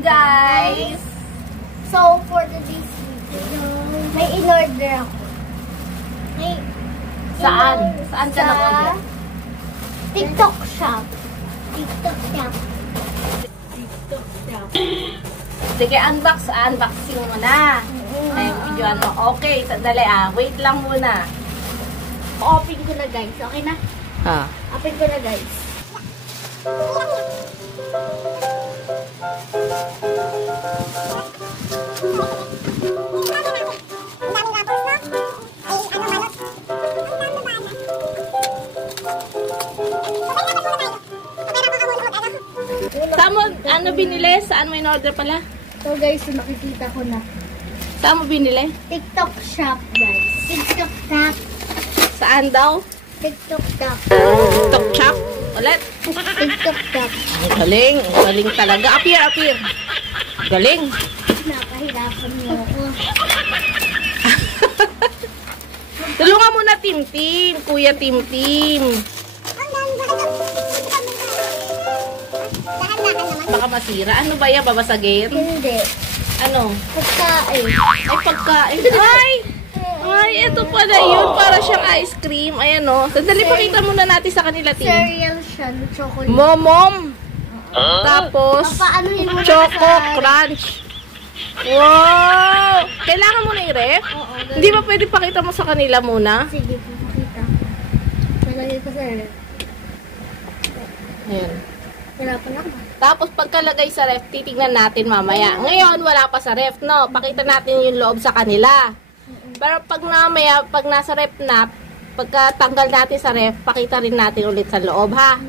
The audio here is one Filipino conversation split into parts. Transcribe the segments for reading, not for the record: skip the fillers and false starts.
guys! So, for today's video, may in-order ako. Saan? Saan ka nag-order? TikTok shop. TikTok shop. Sige, unboxing mo na. Ay, video ano. Okay, sandali wait lang muna. Open ko na guys. Okay na? Open ko na guys. Saan mo, ano binili? Saan mo in-order pala? So guys, makikita ko na. Saan mo binili? TikTok shop guys. TikTok shop. Saan daw? TikTok shop. TikTok shop? Ulit? TikTok shop. Ang galing. Ang galing talaga. Appear. Galing. Nakahirapan niyo ako. Tulungan mo na, Tim. Kuya Tim. Baka masira. Ano ba yan? Babasagin? Hindi. Ano? Pagkain. Ay, pagkain. Ay, ito pala yun. Para siyang ice cream. Ayan o. Sandali, pakita muna natin sa kanila, Tim. Cereal siya. Chocolate. Momom. Tapos, Choco Crunch. Wow! Kailangan mo na i-ref? Oo. Hindi ba pwede pakita mo sa kanila muna? Sige, pakita. Malagay ko sa ref. Ayan. Hirapan ako. Tapos pagkalagay sa ref, titignan natin mamaya. Ngayon, wala pa sa ref, no? Pakita natin yung loob sa kanila. Pero pag mamaya, pag nasa ref na, pagkatanggal natin sa ref, pakita rin natin ulit sa loob, ha?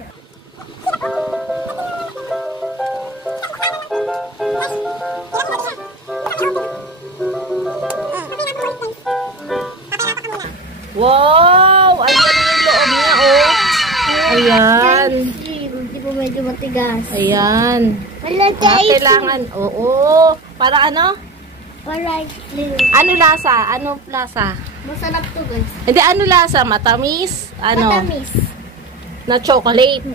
Wow! Ang galing yung loob niya, oh. Ayan. Hindi po medyo matigas. Ayan. Kailangan, oo. Para ano? Para clear. Ano lasa? Ano lasa? Masarap to guys. Hindi, ano lasa? Matamis? Ano? Matamis. Na chocolate.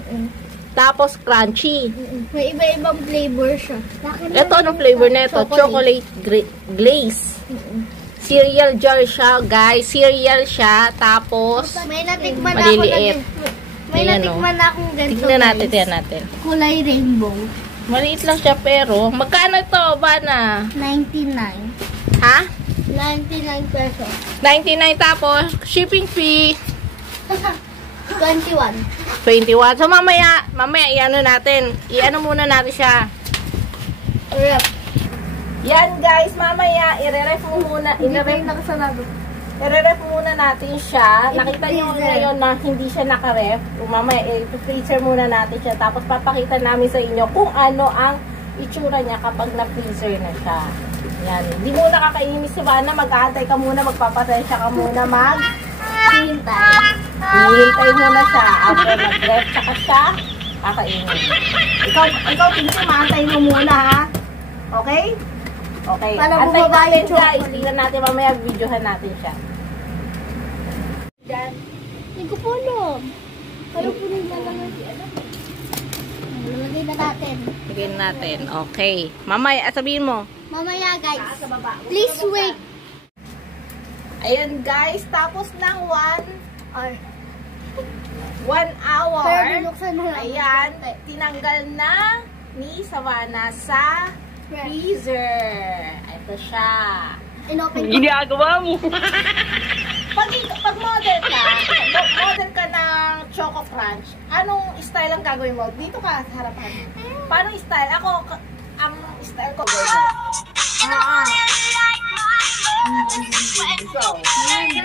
Tapos crunchy. May iba-ibang flavor siya. Ito, anong flavor na ito? Chocolate glaze. Cereal jar siya, guys. Cereal siya. Tapos, may natikman maliliit. May ayan, natikman akong ganito. Tignan natin, tignan natin. Kulay rainbow. Maliit lang siya, pero magkano ito, Bana? 99. Ha? 99 pesos. 99, tapos shipping fee 21. 21. So mamaya i-ano natin. I-ano muna natin siya. Rep. Yan guys, mamaya i-ref muna. I-ref muna natin siya. Nakita niyo ngayon na hindi siya naka-ref. Mamaya i-freezer muna natin siya. Tapos papakita namin sa inyo kung ano ang itsura niya kapag na-freezer na siya. Yan. Hindi muna kakainin si Bana. Mag-aantay ka muna. Magpapasensya ka muna. Hihintay mo na siya. After mag-ref saka siya, kakainin. Ikaw Pinsi, maantay mo muna ha. Okay? Okay. Para Antay bumaba natin yung guys. chocolate. Tingnan natin mamaya. Videohan natin siya. Yan. Hindi ko po alam. Kaya po nila lang alam. Lalagay na natin. Lagyan natin. Okay. Mamaya, sabihin mo. Mamaya guys. Please wait. Ayan guys. Tapos ng 1 hour. Pero binuksan na lang. Ayan. Tinanggal na ni Savannah sa freezer. Ito siya. Inopen ko. Ginagawa mo. Pag model ka ng Choco Crunch, anong style ang gagawin mo? Dito ka sa harapan. Paano style? Ako, ang style ko.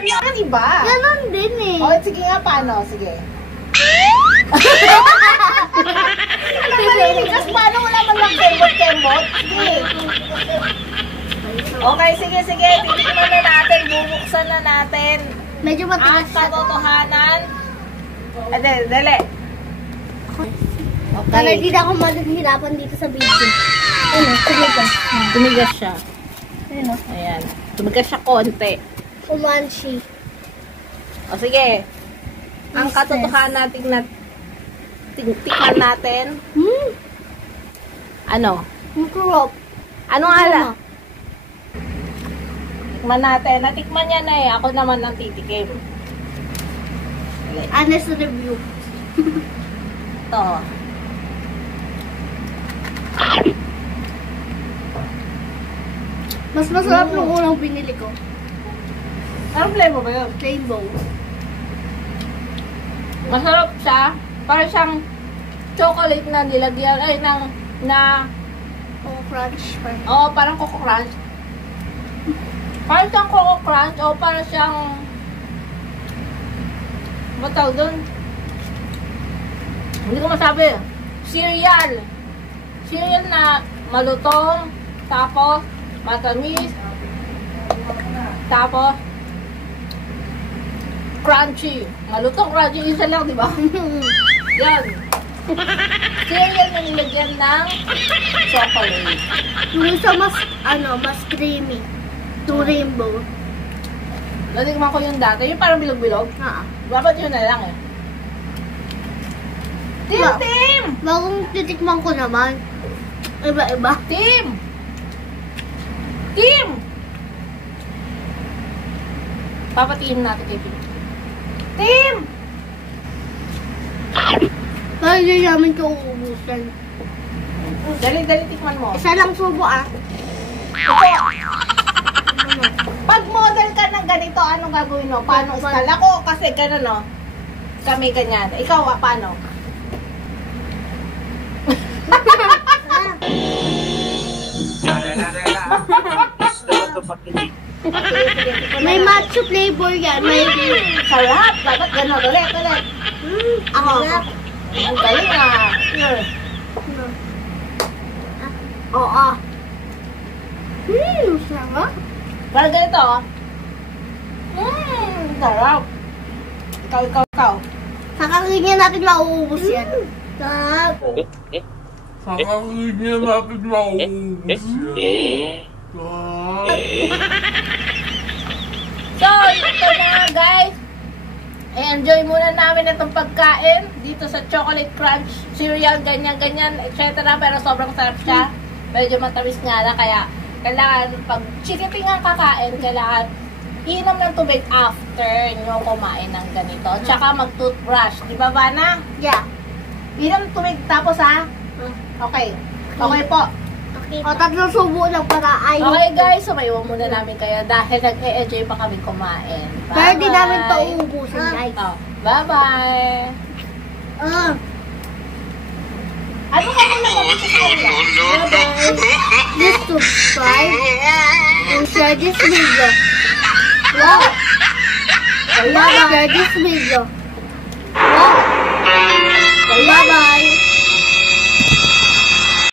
Ano iba? Ganon din eh. O, sige nga, paano? Sige. Kasi paano wala man lang kembot-kembot? Sige. Okay, sige. Titignan na natin. Bubuksan na natin. Medyo Ang matigas siya. katotohanan. Dali. Para Okay. hindi na ako maghihirapan dito sa video. Ano, tumigas. Tumigas siya. Ano? Ayan. Tumigas siya konti. Kumanchi. O sige. Ang Business. katotohanan natin tingnan natin. Ano? Masarap. Anong ala? Tikman natin. Natikman niya na eh. Ako naman ang titikim. Honest review. Ito. Mas masarap nung unang binili ko. Anong flavor ba yun? Rainbow. Masarap siya. Parang siyang chocolate na nilagyan. Ay, Oh, crunch. parang Coco Crunch. Parang siyang Coco Crunch. O parang siyang... Ba't tawag doon? Hindi ko masabi. Cereal. Cereal na malutong. Tapos, matamis. Tapos, crunchy. Malutong, crunchy. Isa lang, di ba? Yan. Cereal na nilagyan ng chocolate. Yung isa mas creamy. Yung rainbow. Natikman ko yung dati. Yung parang bilog-bilog. Dapat yun na lang eh. Tim! Bagong titikman ko naman. Iba-iba. Tim! Papatiin natin kay Tim. Tim! Kaya hindi namin ito uubusan. Dali, tikman mo. Isa lang subo Pag model ka ng ganito, anong gagawin mo? Paano style? Ako kasi gano'n no. Kami ganyan. Ikaw paano? May matcha flavor yan. May Sarap! Dapat gano'n. Ulit. ako. Ang galing ah. Oo. Sarap. Parang ganito oh. Sarap. Ikaw. Kakakingin natin mauubos yan. Sarap. Kakakingin natin maubos yan. So, ito na guys. I-enjoy muna namin itong pagkain dito sa Chocolate Crunch cereal, ganyan, etc. Pero sobrang sarap siya. Medyo matamis nga lang, kaya kailangan pag chikiting ang kakain, kailangan inom ng tubig after nyo kumain ng ganito. Tsaka mag-toothbrush. Di ba, Bana? Yeah. Inom ng tubig tapos ha? Okay. Okay po. O, tatlong subo lang para ayaw. Okay guys, sumayaw muna namin kayo dahil nag-e-enjoy pa kami kumain. Pero di namin ito Bye-bye. uubusin, guys. Oh, bye-bye. Ano ka muna Bye-bye. Please subscribe and share this video. Wow! Share this video.